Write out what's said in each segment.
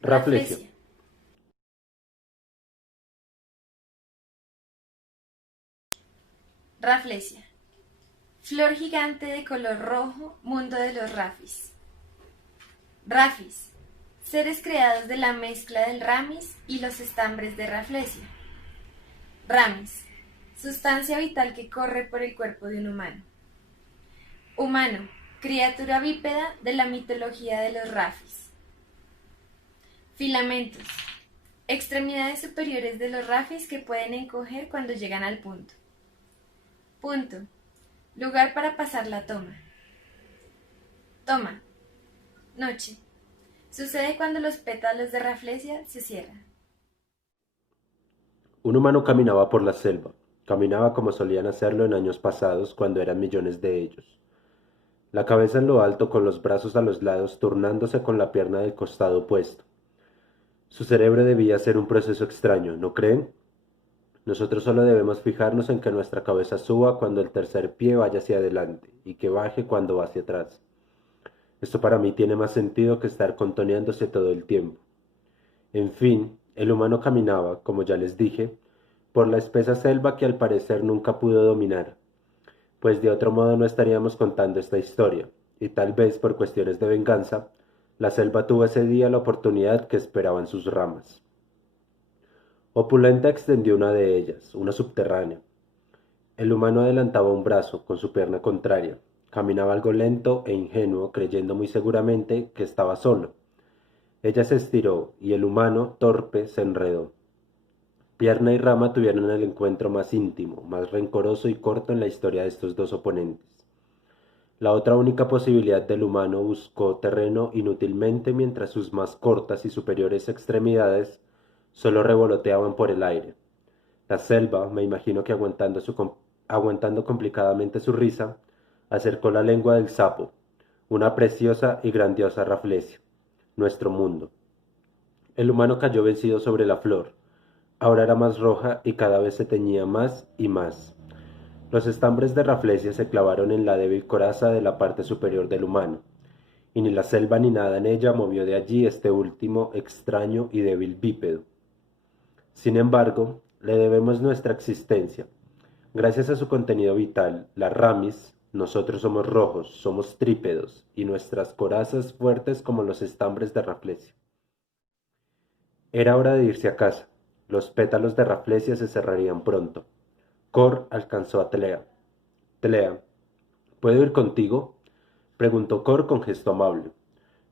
Raflesia. Raflesia. Raflesia. Flor gigante de color rojo, mundo de los rafis. Rafis. Seres creados de la mezcla del ramis y los estambres de Raflesia. Ramis. Sustancia vital que corre por el cuerpo de un humano. Humano. Criatura bípeda de la mitología de los rafis. Filamentos. Extremidades superiores de los rafis que pueden encoger cuando llegan al punto. Punto. Lugar para pasar la toma. Toma. Noche. Sucede cuando los pétalos de Raflesia se cierran. Un humano caminaba por la selva. Caminaba como solían hacerlo en años pasados cuando eran millones de ellos. La cabeza en lo alto con los brazos a los lados turnándose con la pierna del costado opuesto. Su cerebro debía ser un proceso extraño, ¿no creen? Nosotros solo debemos fijarnos en que nuestra cabeza suba cuando el tercer pie vaya hacia adelante y que baje cuando va hacia atrás. Esto para mí tiene más sentido que estar contoneándose todo el tiempo. En fin, el humano caminaba, como ya les dije, por la espesa selva que al parecer nunca pudo dominar, pues de otro modo no estaríamos contando esta historia, y tal vez por cuestiones de venganza, la selva tuvo ese día la oportunidad que esperaban sus ramas. Opulenta extendió una de ellas, una subterránea. El humano adelantaba un brazo con su pierna contraria. Caminaba algo lento e ingenuo, creyendo muy seguramente que estaba solo. Ella se estiró y el humano, torpe, se enredó. Pierna y rama tuvieron el encuentro más íntimo, más rencoroso y corto en la historia de estos dos oponentes. La otra única posibilidad del humano buscó terreno inútilmente mientras sus más cortas y superiores extremidades solo revoloteaban por el aire. La selva, me imagino que aguantando complicadamente su risa, acercó la lengua del sapo, una preciosa y grandiosa Raflesia, nuestro mundo. El humano cayó vencido sobre la flor. Ahora era más roja y cada vez se teñía más y más. Los estambres de Raflesia se clavaron en la débil coraza de la parte superior del humano, y ni la selva ni nada en ella movió de allí este último extraño y débil bípedo. Sin embargo, le debemos nuestra existencia. Gracias a su contenido vital, la ramis, nosotros somos rojos, somos trípedos, y nuestras corazas fuertes como los estambres de Raflesia. Era hora de irse a casa. Los pétalos de Raflesia se cerrarían pronto. Cor alcanzó a Telea. Telea, ¿puedo ir contigo? Preguntó Cor con gesto amable.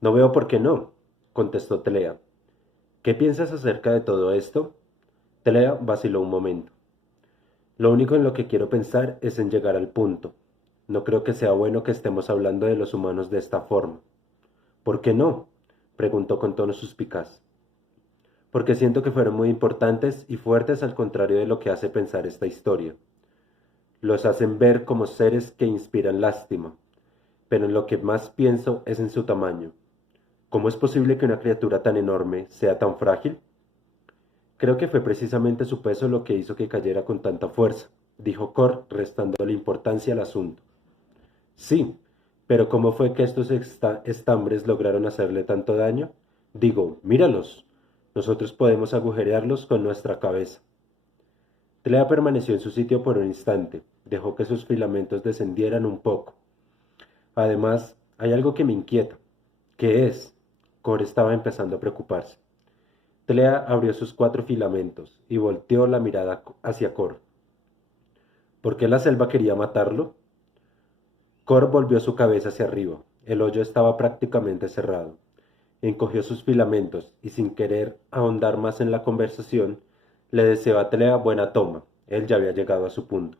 No veo por qué no, contestó Telea. ¿Qué piensas acerca de todo esto? Telea vaciló un momento. Lo único en lo que quiero pensar es en llegar al punto. No creo que sea bueno que estemos hablando de los humanos de esta forma. ¿Por qué no? Preguntó con tono suspicaz. Porque siento que fueron muy importantes y fuertes al contrario de lo que hace pensar esta historia. Los hacen ver como seres que inspiran lástima, pero en lo que más pienso es en su tamaño. ¿Cómo es posible que una criatura tan enorme sea tan frágil? Creo que fue precisamente su peso lo que hizo que cayera con tanta fuerza, dijo Cor, restándole importancia al asunto. Sí, pero ¿cómo fue que estos estambres lograron hacerle tanto daño? Digo, míralos. Nosotros podemos agujerearlos con nuestra cabeza. Tlea permaneció en su sitio por un instante, dejó que sus filamentos descendieran un poco. Además, hay algo que me inquieta. ¿Qué es? Cor estaba empezando a preocuparse. Tlea abrió sus cuatro filamentos y volteó la mirada hacia Cor. ¿Por qué la selva quería matarlo? Cor volvió su cabeza hacia arriba. El hoyo estaba prácticamente cerrado. Encogió sus filamentos y sin querer ahondar más en la conversación, le deseó a Tlea buena toma. Él ya había llegado a su punto.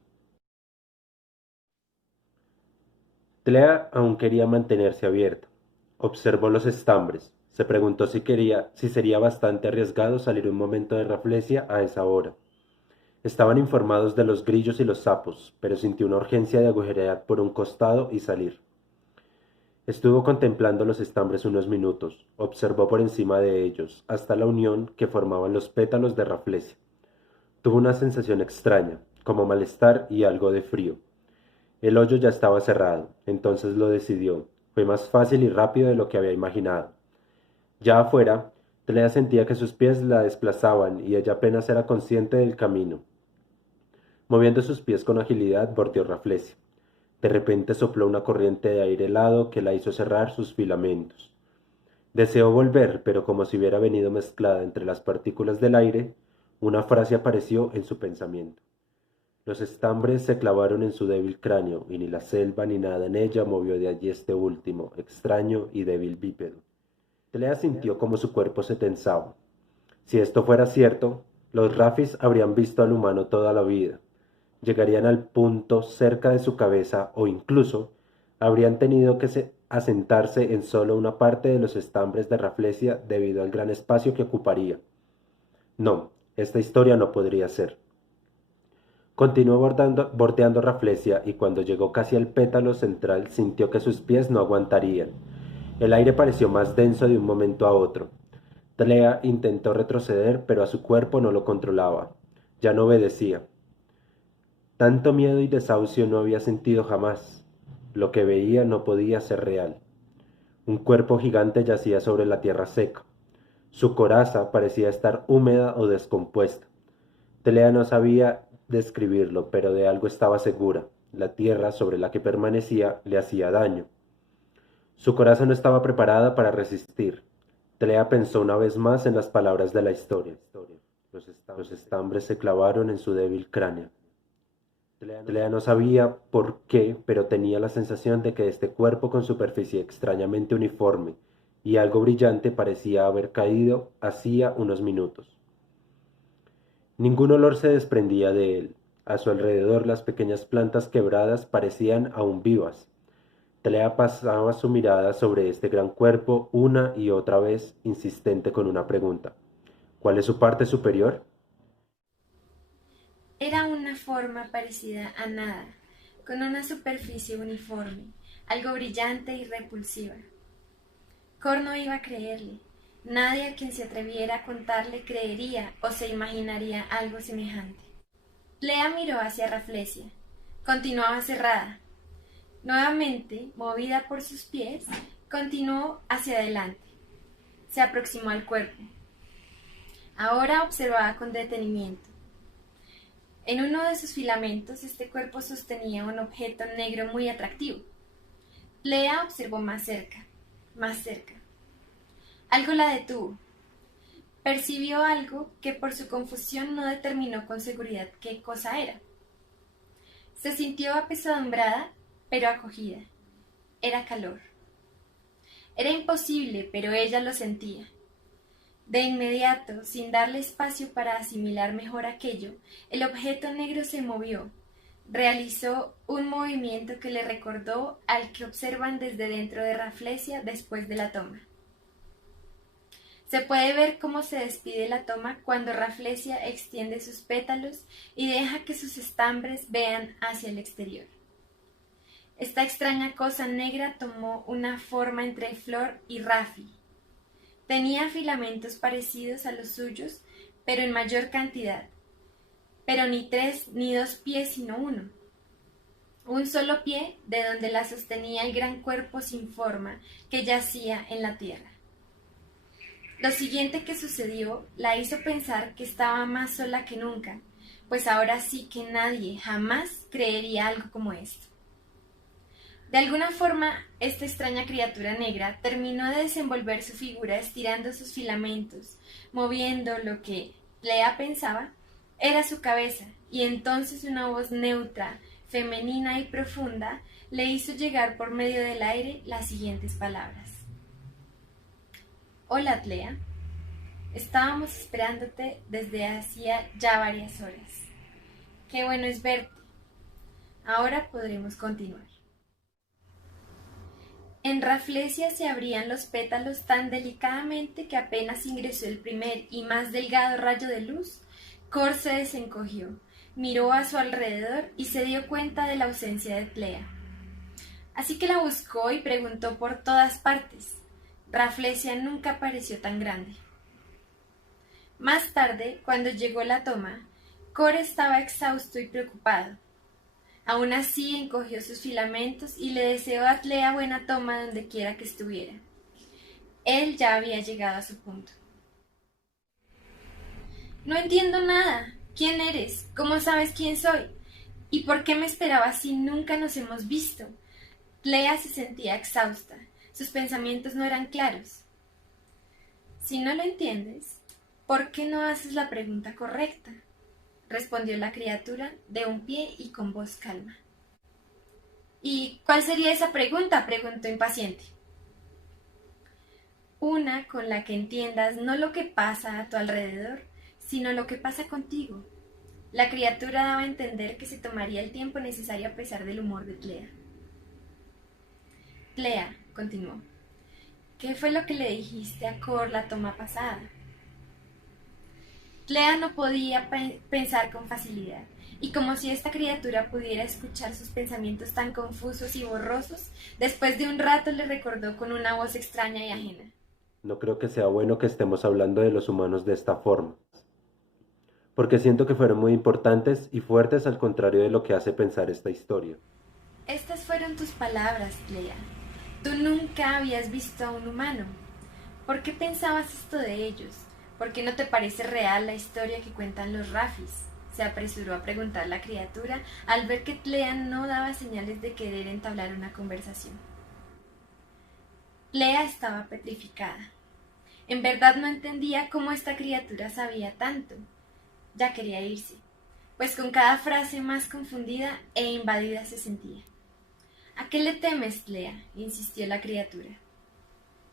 Tlea aún quería mantenerse abierta. Observó los estambres. Se preguntó si sería bastante arriesgado salir un momento de Raflesia a esa hora. Estaban informados de los grillos y los sapos, pero sintió una urgencia de agujerear por un costado y salir. Estuvo contemplando los estambres unos minutos, observó por encima de ellos, hasta la unión que formaban los pétalos de Raflesia. Tuvo una sensación extraña, como malestar y algo de frío. El hoyo ya estaba cerrado, entonces lo decidió. Fue más fácil y rápido de lo que había imaginado. Ya afuera, Telea sentía que sus pies la desplazaban y ella apenas era consciente del camino. Moviendo sus pies con agilidad, bordeó Raflesia. De repente sopló una corriente de aire helado que la hizo cerrar sus filamentos. Deseó volver, pero como si hubiera venido mezclada entre las partículas del aire, una frase apareció en su pensamiento. Los estambres se clavaron en su débil cráneo, y ni la selva ni nada en ella movió de allí este último, extraño y débil bípedo. Telea sintió como su cuerpo se tensaba. Si esto fuera cierto, los Rafis habrían visto al humano toda la vida. Llegarían al punto cerca de su cabeza o incluso habrían tenido que asentarse en solo una parte de los estambres de Raflesia debido al gran espacio que ocuparía. No, esta historia no podría ser. Continuó bordeando Raflesia y cuando llegó casi al pétalo central sintió que sus pies no aguantarían. El aire pareció más denso de un momento a otro. Tlea intentó retroceder, pero a su cuerpo no lo controlaba. Ya no obedecía. Tanto miedo y desahucio no había sentido jamás. Lo que veía no podía ser real. Un cuerpo gigante yacía sobre la tierra seca. Su coraza parecía estar húmeda o descompuesta. Telea no sabía describirlo, pero de algo estaba segura. La tierra sobre la que permanecía le hacía daño. Su coraza no estaba preparada para resistir. Telea pensó una vez más en las palabras de la historia. Los estambres se clavaron en su débil cráneo. Telea no sabía por qué, pero tenía la sensación de que este cuerpo con superficie extrañamente uniforme y algo brillante parecía haber caído hacía unos minutos. Ningún olor se desprendía de él. A su alrededor las pequeñas plantas quebradas parecían aún vivas. Telea pasaba su mirada sobre este gran cuerpo una y otra vez, insistente con una pregunta. ¿Cuál es su parte superior? Era una forma parecida a nada, con una superficie uniforme, algo brillante y repulsiva. Cor no iba a creerle. Nadie a quien se atreviera a contarle creería o se imaginaría algo semejante. Lea miró hacia Raflesia. Continuaba cerrada. Nuevamente, movida por sus pies, continuó hacia adelante. Se aproximó al cuerpo. Ahora observaba con detenimiento. En uno de sus filamentos, este cuerpo sostenía un objeto negro muy atractivo. Lea observó más cerca, más cerca. Algo la detuvo. Percibió algo que por su confusión no determinó con seguridad qué cosa era. Se sintió apesadumbrada, pero acogida. Era calor. Era imposible, pero ella lo sentía. De inmediato, sin darle espacio para asimilar mejor aquello, el objeto negro se movió. Realizó un movimiento que le recordó al que observan desde dentro de Raflesia después de la toma. Se puede ver cómo se despide la toma cuando Raflesia extiende sus pétalos y deja que sus estambres vean hacia el exterior. Esta extraña cosa negra tomó una forma entre flor y rafi. Tenía filamentos parecidos a los suyos, pero en mayor cantidad. Pero ni 3 ni 2 pies, sino uno. Un solo pie de donde la sostenía el gran cuerpo sin forma que yacía en la tierra. Lo siguiente que sucedió la hizo pensar que estaba más sola que nunca, pues ahora sí que nadie jamás creería algo como esto. De alguna forma, esta extraña criatura negra terminó de desenvolver su figura estirando sus filamentos, moviendo lo que Lea pensaba era su cabeza, y entonces una voz neutra, femenina y profunda le hizo llegar por medio del aire las siguientes palabras. Hola, Tlea. Estábamos esperándote desde hacía ya varias horas. Qué bueno es verte. Ahora podremos continuar. En Raflesia se abrían los pétalos tan delicadamente que apenas ingresó el primer y más delgado rayo de luz, Cor se desencogió, miró a su alrededor y se dio cuenta de la ausencia de Tlea. Así que la buscó y preguntó por todas partes. Raflesia nunca pareció tan grande. Más tarde, cuando llegó la toma, Cor estaba exhausto y preocupado. Aún así encogió sus filamentos y le deseó a Tlea buena toma donde quiera que estuviera. Él ya había llegado a su punto. No entiendo nada. ¿Quién eres? ¿Cómo sabes quién soy? ¿Y por qué me esperabas si nunca nos hemos visto? Clea se sentía exhausta. Sus pensamientos no eran claros. Si no lo entiendes, ¿por qué no haces la pregunta correcta? Respondió la criatura de un pie y con voz calma. ¿Y cuál sería esa pregunta? Preguntó impaciente. Una con la que entiendas no lo que pasa a tu alrededor, sino lo que pasa contigo. La criatura daba a entender que se tomaría el tiempo necesario a pesar del humor de Clea. Clea, continuó, ¿qué fue lo que le dijiste a Cor la toma pasada? Clea no podía pensar con facilidad, y como si esta criatura pudiera escuchar sus pensamientos tan confusos y borrosos, después de un rato le recordó con una voz extraña y ajena. No creo que sea bueno que estemos hablando de los humanos de esta forma, porque siento que fueron muy importantes y fuertes al contrario de lo que hace pensar esta historia. Estas fueron tus palabras, Clea. Tú nunca habías visto a un humano. ¿Por qué pensabas esto de ellos? ¿Por qué no te parece real la historia que cuentan los Rafis? Se apresuró a preguntar la criatura al ver que Clea no daba señales de querer entablar una conversación. Clea estaba petrificada. En verdad no entendía cómo esta criatura sabía tanto. Ya quería irse, pues con cada frase más confundida e invadida se sentía. ¿A qué le temes, Clea? Insistió la criatura.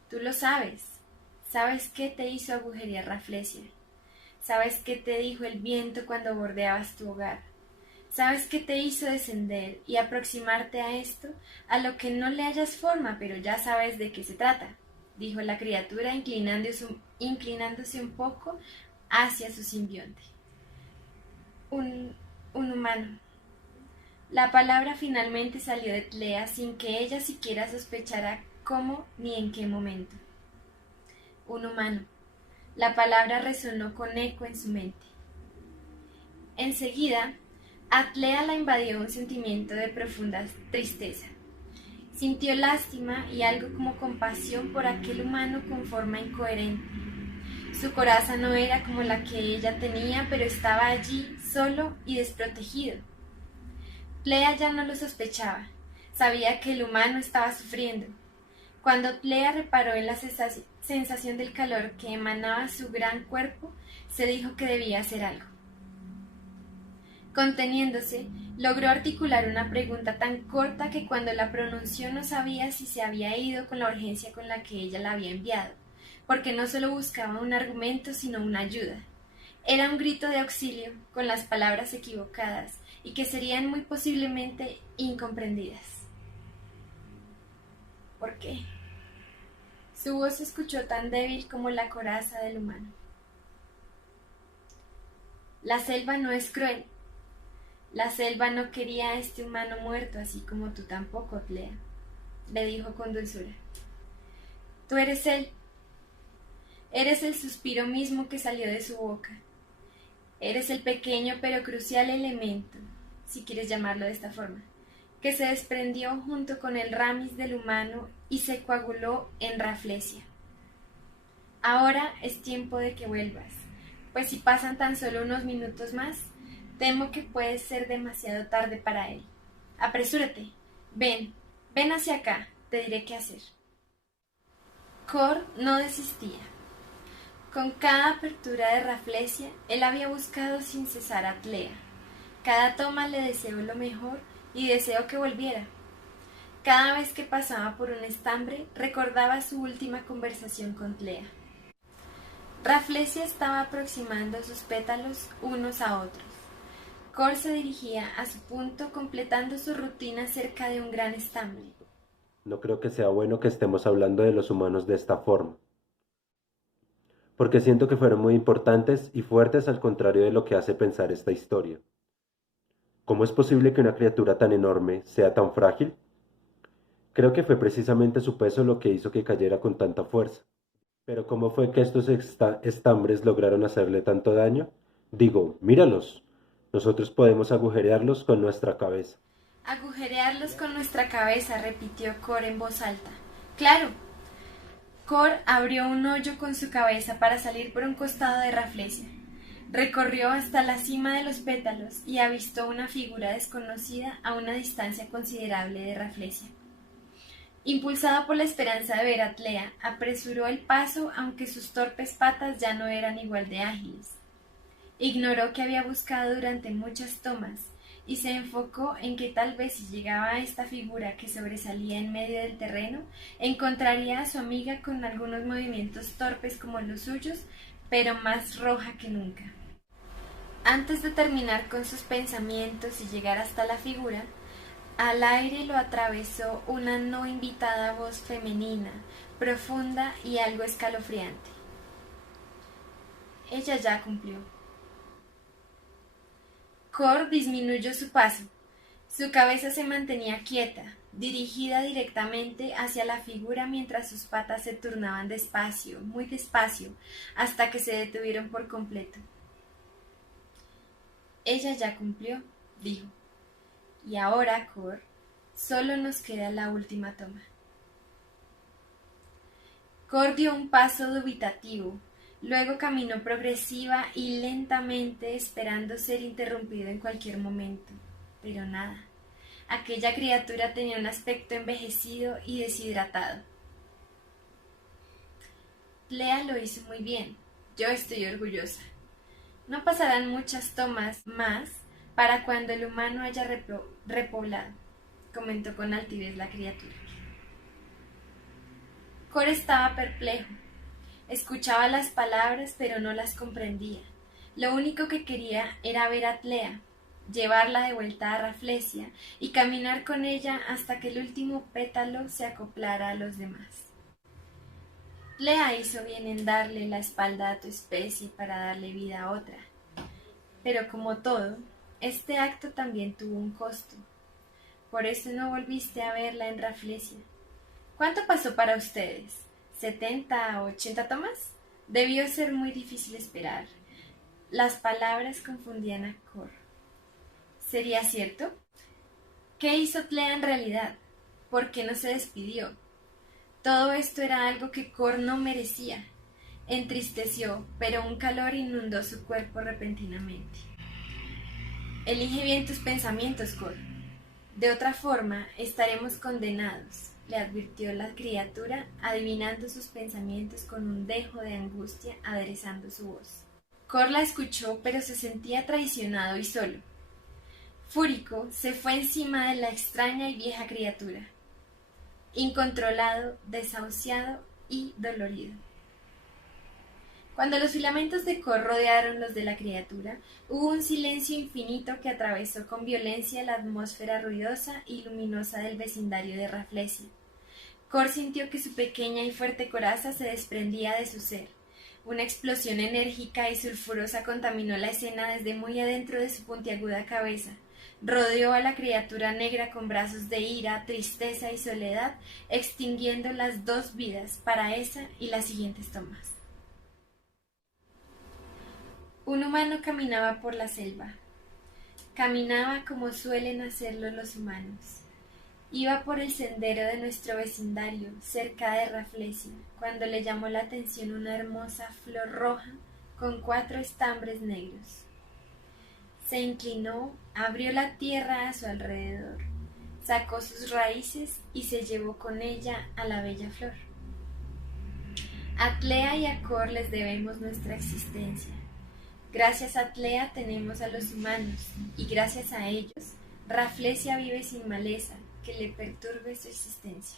Tú lo sabes. ¿Sabes qué te hizo agujerear Raflesia? ¿Sabes qué te dijo el viento cuando bordeabas tu hogar? ¿Sabes qué te hizo descender y aproximarte a esto, a lo que no le hallas forma, pero ya sabes de qué se trata? Dijo la criatura inclinándose un poco hacia su simbionte. Un humano. La palabra finalmente salió de Clea sin que ella siquiera sospechara cómo ni en qué momento. Un humano. La palabra resonó con eco en su mente. Enseguida, a Clea la invadió un sentimiento de profunda tristeza. Sintió lástima y algo como compasión por aquel humano con forma incoherente. Su coraza no era como la que ella tenía, pero estaba allí, solo y desprotegido. Clea ya no lo sospechaba. Sabía que el humano estaba sufriendo. Cuando Clea reparó en la sensación del calor que emanaba su gran cuerpo, se dijo que debía hacer algo. Conteniéndose, logró articular una pregunta tan corta que cuando la pronunció no sabía si se había ido con la urgencia con la que ella la había enviado, porque no solo buscaba un argumento, sino una ayuda. Era un grito de auxilio, con las palabras equivocadas, y que serían muy posiblemente incomprendidas. ¿Por qué? Su voz se escuchó tan débil como la coraza del humano. La selva no es cruel. La selva no quería a este humano muerto, así como tú tampoco, Clea, le dijo con dulzura. Tú eres él. Eres el suspiro mismo que salió de su boca. Eres el pequeño pero crucial elemento, si quieres llamarlo de esta forma, que se desprendió junto con el ramis del humano y se coaguló en Raflesia. Ahora es tiempo de que vuelvas, pues si pasan tan solo unos minutos más, temo que puede ser demasiado tarde para él. Apresúrate. Ven hacia acá, te diré qué hacer. Cor no desistía. Con cada apertura de Raflesia, él había buscado sin cesar a Clea. Cada toma le deseó lo mejor y deseó que volviera. Cada vez que pasaba por un estambre, recordaba su última conversación con Clea. Raflesia estaba aproximando sus pétalos unos a otros. Cor se dirigía a su punto completando su rutina cerca de un gran estambre. No creo que sea bueno que estemos hablando de los humanos de esta forma, porque siento que fueron muy importantes y fuertes al contrario de lo que hace pensar esta historia. ¿Cómo es posible que una criatura tan enorme sea tan frágil? Creo que fue precisamente su peso lo que hizo que cayera con tanta fuerza. Pero ¿cómo fue que estos estambres lograron hacerle tanto daño? Digo, míralos. Nosotros podemos agujerearlos con nuestra cabeza. Agujerearlos con nuestra cabeza, repitió Cor en voz alta. Claro. Cor abrió un hoyo con su cabeza para salir por un costado de Raflesia. Recorrió hasta la cima de los pétalos y avistó una figura desconocida a una distancia considerable de Raflesia. Impulsado por la esperanza de ver a Tlea, apresuró el paso, aunque sus torpes patas ya no eran igual de ágiles. Ignoró que había buscado durante muchas tomas y se enfocó en que tal vez si llegaba a esta figura que sobresalía en medio del terreno, encontraría a su amiga con algunos movimientos torpes como los suyos, pero más roja que nunca. Antes de terminar con sus pensamientos y llegar hasta la figura, al aire lo atravesó una no invitada voz femenina, profunda y algo escalofriante. Ella ya cumplió. Cor disminuyó su paso. Su cabeza se mantenía quieta, dirigida directamente hacia la figura mientras sus patas se turnaban despacio, muy despacio, hasta que se detuvieron por completo. Ella ya cumplió, dijo. Y ahora, Cor, solo nos queda la última toma. Cor dio un paso dubitativo, luego caminó progresiva y lentamente esperando ser interrumpido en cualquier momento. Pero nada. Aquella criatura tenía un aspecto envejecido y deshidratado. Tlea lo hizo muy bien. Yo estoy orgullosa. No pasarán muchas tomas más para cuando el humano haya repoblado, comentó con altivez la criatura. Cor estaba perplejo. Escuchaba las palabras, pero no las comprendía. Lo único que quería era ver a Tlea, llevarla de vuelta a Raflesia y caminar con ella hasta que el último pétalo se acoplara a los demás. Tlea hizo bien en darle la espalda a tu especie para darle vida a otra. Pero como todo, este acto también tuvo un costo. Por eso no volviste a verla en Raflesia. ¿Cuánto pasó para ustedes? ¿70 o 80 tomas? Debió ser muy difícil esperar. Las palabras confundían a Cor. ¿Sería cierto? ¿Qué hizo Tlea en realidad? ¿Por qué no se despidió? Todo esto era algo que Cor no merecía. Entristeció, pero un calor inundó su cuerpo repentinamente. Elige bien tus pensamientos, Cor. De otra forma, estaremos condenados, le advirtió la criatura, adivinando sus pensamientos con un dejo de angustia aderezando su voz. Cor la escuchó, pero se sentía traicionado y solo. Fúrico, se fue encima de la extraña y vieja criatura, incontrolado, desahuciado y dolorido. Cuando los filamentos de Cor rodearon los de la criatura, hubo un silencio infinito que atravesó con violencia la atmósfera ruidosa y luminosa del vecindario de Raflesia. Cor sintió que su pequeña y fuerte coraza se desprendía de su ser. Una explosión enérgica y sulfurosa contaminó la escena desde muy adentro de su puntiaguda cabeza. Rodeó a la criatura negra con brazos de ira, tristeza y soledad, extinguiendo las dos vidas para esa y las siguientes tomas. Un humano caminaba por la selva. Caminaba como suelen hacerlo los humanos. Iba por el sendero de nuestro vecindario, cerca de Raflesia, cuando le llamó la atención una hermosa flor roja con 4 estambres negros. Se inclinó, abrió la tierra a su alrededor, sacó sus raíces y se llevó con ella a la bella flor. A Tlea y a Cor les debemos nuestra existencia. Gracias a Tlea tenemos a los humanos, y gracias a ellos, Raflesia vive sin maleza que le perturbe su existencia.